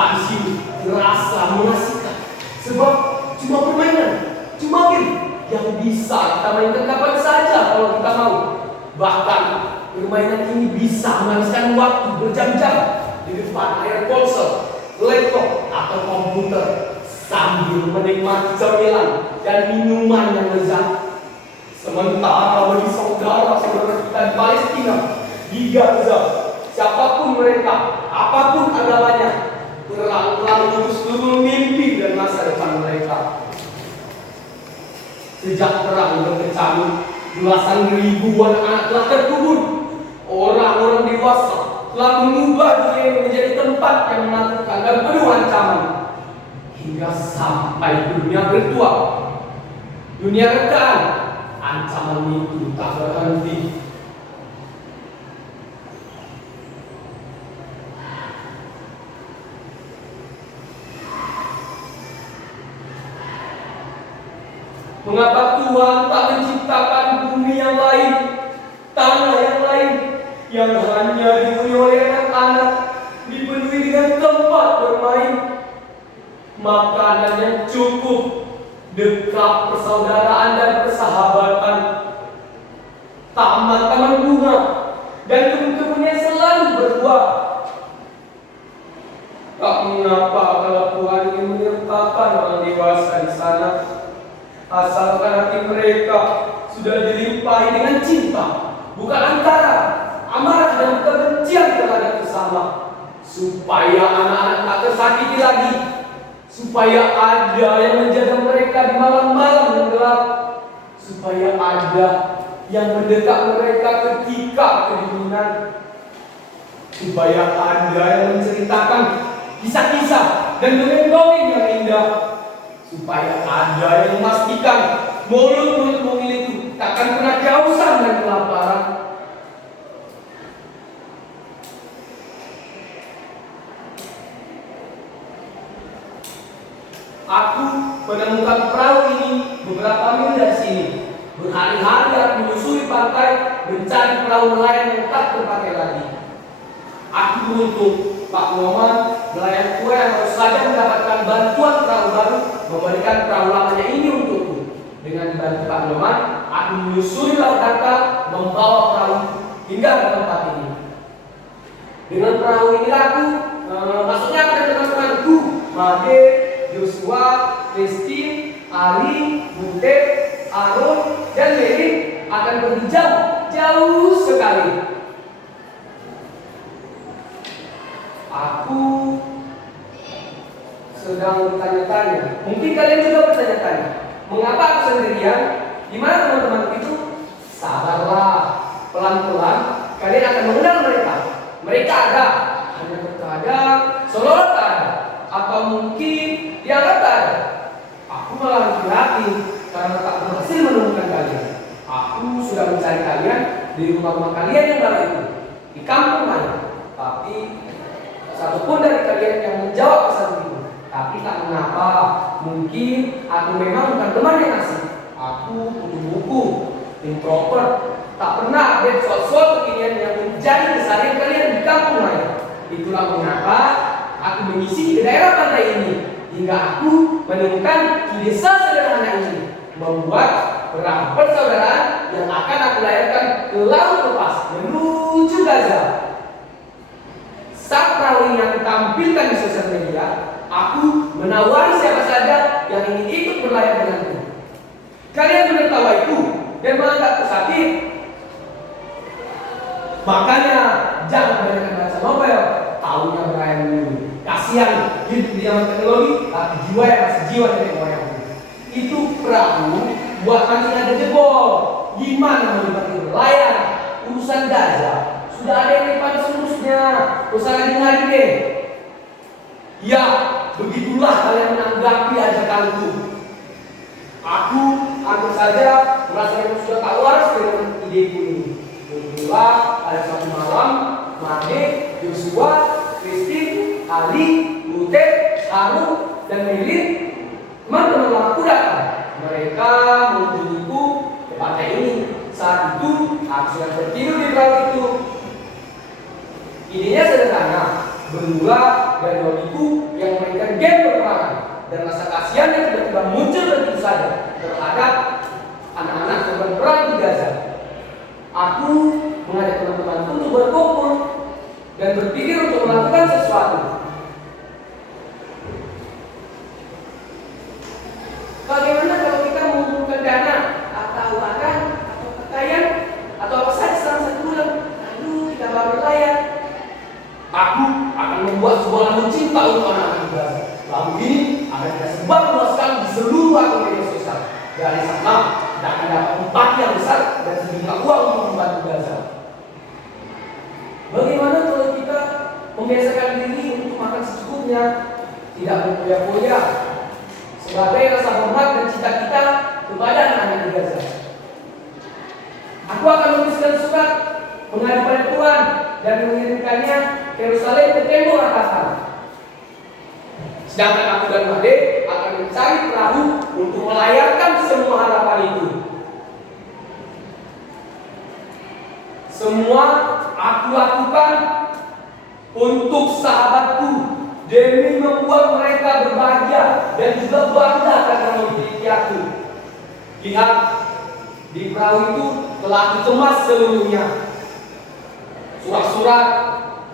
Kita di sini terasa mengasihkan, sebab cuma permainan, cuma game yang bisa kita mainkan kapan saja kalau kita mau. Bahkan permainan ini bisa menghabiskan waktu berjam-jam di depan layar ponsel, laptop, atau komputer sambil menikmati cemilan dan minuman yang lezat. Sementara bagi saudara-saudara kita di Palestina, di Gaza, siapapun mereka, apapun agamanya, perang melalui seluruh mimpi dan masa depan mereka. Sejak perang berkecamuk, belasan ribuan anak telah terkubur. Orang-orang dewasa telah mengubah dunia menjadi tempat yang menakutkan dan penuh ancaman. Hingga sampai dunia virtual, dunia rekaan, ancaman itu tak berhenti. Mengapa Tuhan tak menciptakan bumi yang lain, tanah yang lain, yang hanya dihuni oleh anak-anak, dipenuhi dengan tempat bermain, makanan yang cukup, dekat persaudaraan dan persahabatan, taman-taman bunga, dan kebun-kebun yang selalu berbuah. Tak mengapa kalau Tuhan ingin menyertakan orang dewasa di sana, asalkan hati mereka sudah dilimpahi dengan cinta, bukan antara amarah dan kebencian terhadap sesama, supaya anak-anak tak tersakiti lagi, supaya ada yang menjaga mereka di malam-malam yang gelap, supaya ada yang mendekat mereka ketika kedinginan, supaya ada yang menceritakan kisah-kisah dan dongeng-dongeng yang indah, supaya ada yang memastikan mulut-mulut mungil itu takkan pernah kehausan dan kelaparan. Aku menemukan perahu ini beberapa mil dari sini. Berhari-hari aku menyusuri pantai mencari perahu nelayan yang tak terpakai lagi. Aku beruntung, Pak Muhammad, nelayan tua yang harus saja mendapatkan bantuan perahu baru, memberikan perahu lamanya ini untukku. Dengan dibantu Pak Muhammad, aku menyusuri laut dangkal, membawa perahu hingga ke tempat ini. Dengan perahu ini aku, maksudnya aku dan teman-temanku, Made, Joshua, Christine, Ali, Butet, Aaron, dan Mary akan pergi jauh sekali. Aku sedang bertanya-tanya. Mungkin kalian juga bertanya-tanya, mengapa aku sendirian? Di mana teman-teman itu? Sabarlah, pelan-pelan kalian akan mengenal mereka. Mereka ada, hanya terkadang seolah tak ada, atau mungkin dianggap tak ada. Aku malah prihatin karena tak berhasil menemukan kalian. Aku sudah mencari kalian di rumah-rumah kalian yang baru itu, di kampung lain, tapi satupun dari kalian yang menjawab pesan itu. Tapi tak mengapa, mungkin aku memang bukan teman yang asik. Aku butuh buku, introvert, tak pernah update soal-soal kekinian yang menjadi keseharian kalian di kampung lain. Itulah mengapa aku mengisi ke daerah pantai ini, hingga aku menemukan ide sederhana ini, membuat perahu persaudaraan yang akan aku layarkan ke laut lepas menuju Gaza. Saat perahu ini aku tampilkan di sosial media, aku menawari siapa saja yang ingin ikut berlayar denganku. Kalian menertawa itu dan menganggapku sakit. Makanya jangan banyak baca novel, tahunya berlayar dulu. Kasihan hidup di zaman teknologi, tapi jiwa yang masih jiwa dari moyang. Itu perahu buat mancing ada jebol. Gimana mau dipakai berlayar? Urusan Gaza sudah ada yang depan seluruhnya. Usah lagi deh. Ya, begitulah kalian menanggapi ajakanku. Aku hampir saja merasa yang sudah tak waras dengan ideku ini. Bermula pada suatu malam, Made, Joshua, Christine, Ali, Butet, Harun, dan Melin, teman-teman lamaku datang. Mereka mengunjungiku ke pantai ini. Saat itu, aku sedang tertidur di perahu itu. Idenya sederhana. Bermula dari hobiku yang mainkan game berperang dan rasa kasihan yang tiba-tiba muncul begitu saja terhadap anak-anak yang berperang di Gaza. Aku mengajak teman-teman untuk berkumpul dan berpikir untuk melakukan sesuatu. Bagaimana kalau kita mengumpulkan dana atau barang atau pakaian atau apa saja selama 1 bulan, lalu kita baru berlayar? Aku akan membuat sebuah lagu cinta untuk anak-anak Gaza. Lagu ini akan kita sebar luaskan di seluruh akun media sosial. Dari sana kita akan dapat tempat yang besar dan sejumlah uang untuk membantu Gaza. Bagaimana kalau kita membiasakan diri untuk makan secukupnya, tidak berfoya-foya, sebagai rasa hormat dan cinta kita kepada anak-anak di Gaza? Aku akan menuliskan surat mengadu pada Tuhan dan mengirimkannya ke Yerusalem ke tembok ratapan. Sedangkan aku dan Made akan mencari perahu untuk melayarkan semua harapan itu. Semua aku lakukan untuk sahabatku demi membuat mereka berbahagia dan juga bangga karena memiliki aku. Lihat, di perahu itu telah dikemas seluruhnya. Surat-surat,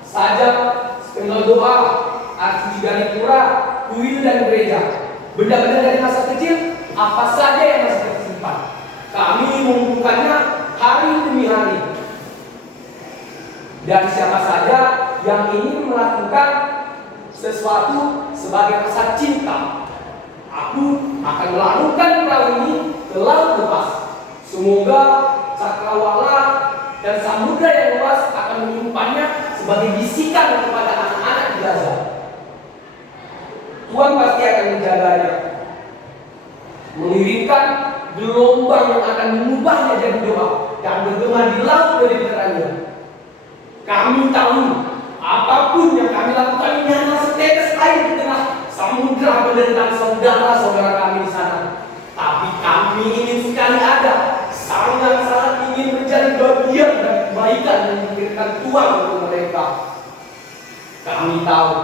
sajak, setengah doa, arti dari pura, kuil dan gereja. Benda-benda dari masa kecil, apa saja yang masih tersimpan. Kami mengumpulkannya hari demi hari. Dan siapa saja yang ingin melakukan sesuatu sebagai rasa cinta, aku akan melakukan perahu ini ke laut lepas. Semoga cakrawala dan samudra yang luas akan menyimpannya sebagai bisikan kepada anak-anak di Gaza. Tuhan pasti akan menjaganya, mengirimkan gelombang yang akan mengubahnya jadi doa dan bergema di laut Mediterania. Kami tahu apapun yang kami lakukan ini adalah setetes air di tengah samudra penderitaan saudara-saudara kami di sana. Tapi kami ingin sekali ada, sangat-sangat ingin menjadi bagian dari kebaikan yang diberikan Tuhan untuk mereka. Kami tahu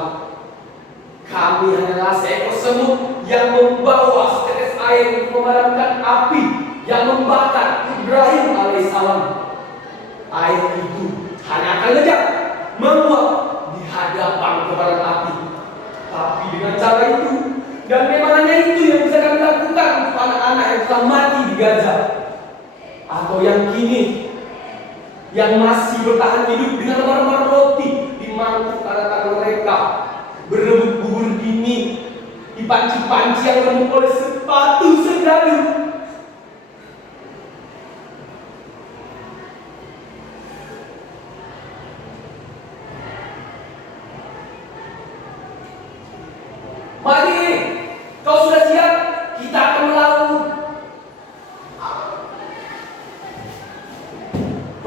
kami hanyalah seekor semut yang membawa setetes air untuk memadamkan api yang membakar Ibrahim alaihissalam. Air itu hanya akan lejak menguap di hadapan kobaran api. Tapi dengan cara itu, dan memang hanya itu yang bisa kami lakukan untuk anak-anak yang telah mati di Gaza, atau yang kini yang masih bertahan hidup dengan lembar-lembar roti di mangkuk tangan mereka, berebut bubur dingin di panci-panci yang remuk oleh sepatu segala. Mari, kau sudah siap? Kita akan melaut.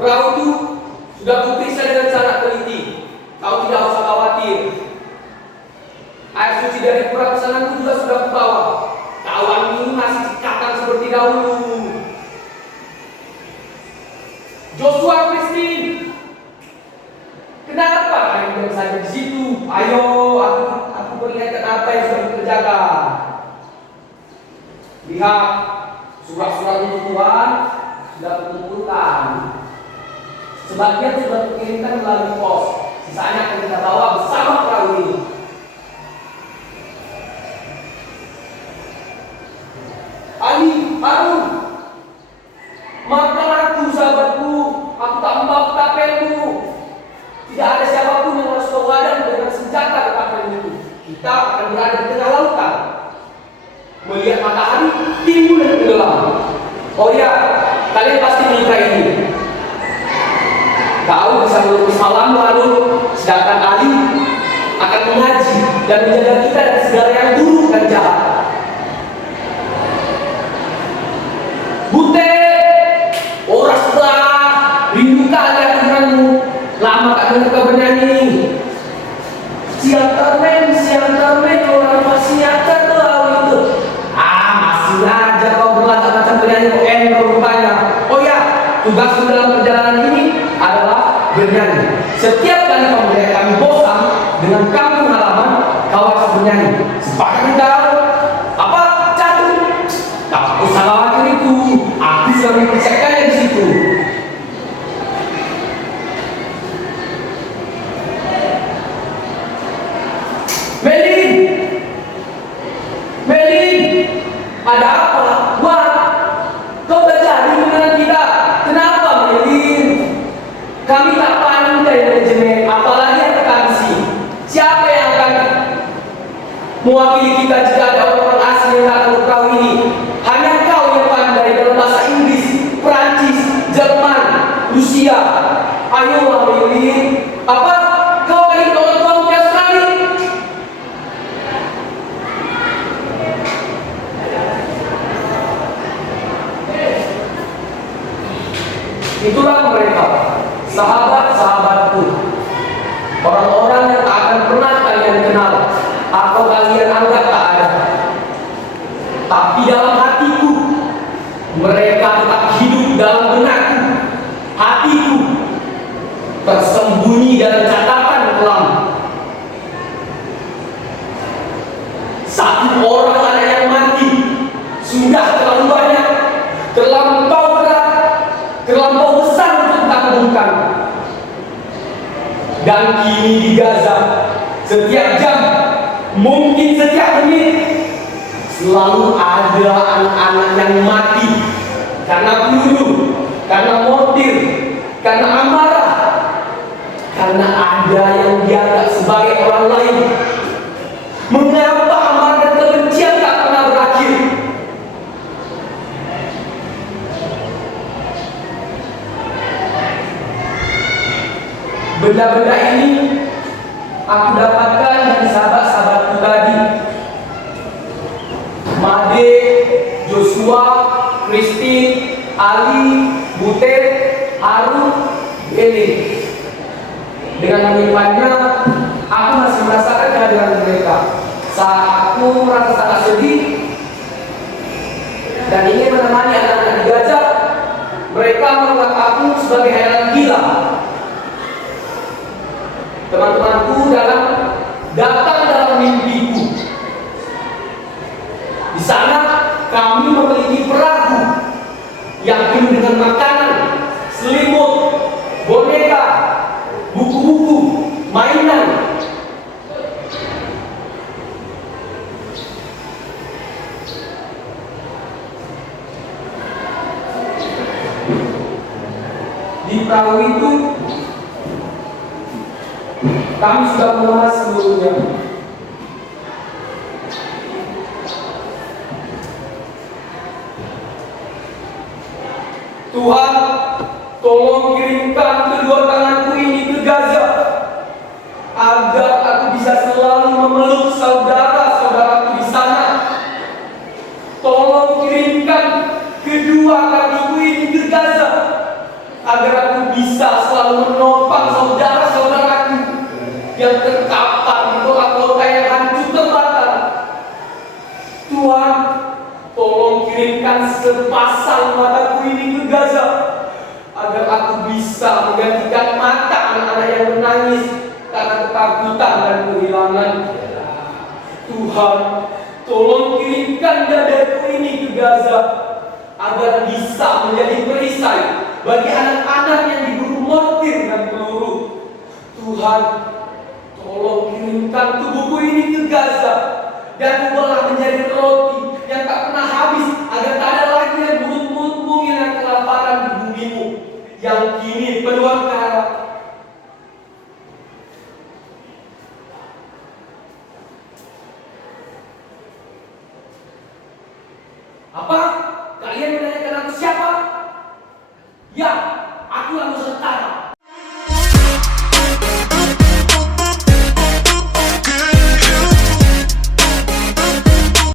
Perahu itu sudah kuperiksa dengan sangat teliti. Kau tidak usah khawatir. Air suci dari pura pesananku juga sudah kubawa. Kawan ini masih cekatan seperti dahulu. Joshua, Christine, kenapa kalian diam saja di situ? Ayo, aku perlihatkan apa yang sudah dikerjakan. Lihat, surat-surat untuk Tuhan sudah kukumpulkan. Sebagian sudah kukirimkan melalui pos. Sisanya akan kita bawa bersama perahu ini. Ali, Harun, maafkan aku sahabatku. Aku tak membawa tapelmu. Tidak ada siapapun yang harus berwadam dengan senjata ke kapal itu. Kita akan berada di tengah lautan, melihat matahari timbul dan tenggelam. Oh ya, kalian pasti menyukai ini. Kau bisa melukis malam lalu, sedangkan Ali akan mengaji dan menjaga kita dari segala yang buruk dan jahat. Bute, orang sebelah, rindu kali aku denganmu. Lama tak dengar kau bernyanyi. Siapa men, orang masih nyata tahu itu. Masih aja kau berlagak macam penyanyi kok rupanya. Oh ya, tugasku dalam perjalanan ini adalah bernyanyi. Setiap kali kamu melihat kami bosan dengan kampung halaman, kau akan bernyanyi. Sepakat kau? Apa? Jatuh? Tak usah khawatir itu. Aku sudah mempersiapkannya di situ. Melin, Melin, ada apa? Wah, kau tak jadi dengan kita. Kenapa, Melin? Kami tak pandai manajemen, apalagi akuntansi. Siapa yang akan mewakili kita jika ada orang asing yang datang ke perahu ini? Hanya kau yang pandai dalam bahasa Inggris, Perancis, Jerman, Rusia. Ayolah, Melin. Apa? Kau akan ditolong kamu ke Australia? Itulah mereka, sahabat-sahabatku, orang-orang yang tak akan pernah kalian kenal atau kalian anggap tak ada. Tapi dalam hatiku, mereka tetap hidup dalam benakku. Hatiku tersembunyi dalam catatan kelam. Satu orang anak yang mati sudah terlalu banyak, terlampau berat, terlampau besar untuk ditanggungan. Dan kini di Gaza, setiap jam, mungkin setiap menit, selalu ada anak-anak yang mati karena peluru, karena mortir, karena amarah, karena ada yang dianggap sebagai orang lain. Mengapa amarah dan kebencian tak pernah berakhir? Benda-benda ini aku dapatkan dari sahabat-sahabatku tadi. Made, Joshua, Christine, Ali, Butet, Harun, Eli. Dengan menyimpannya, aku masih merasakan kehadiran mereka. Saat aku merasa sangat sedih dan ingin menemani anak-anak di Gaza, mereka menganggap aku sebagai hayalan gila. Teman-temanku datang dalam mimpiku. Di sana kami memiliki perahu yang penuh dengan makanan, selimut, boneka, buku-buku, mainan. Di perahu itu kami sudah mengemas seluruhnya. Tuhan, tolong kirimkan kedua tanganku ini ke Gaza, agar aku bisa selalu memeluk saudara-saudaraku di sana. Tolong kirimkan kedua kakiku ini ke Gaza, agar aku bisa selalu menopang saudara-saudaraku yang terkapar di kota-kota yang hancur terbakar. Tuhan, tolong kirimkan sepasang mataku ini ke Gaza, agar aku bisa menggantikan mata anak-anak yang menangis karena ketakutan dan kehilangan. Tuhan, tolong kirimkan dadaku ini ke Gaza, agar bisa menjadi perisai bagi anak-anak yang diburu mortir dan peluru. Tuhan, tolong kirimkan tubuhku ini ke Gaza, dan ubahlah menjadi roti yang tak pernah habis, agar tak ada lagi yang mulut-mulut mungil yang kelaparan di bumimu, yang kini penuh kara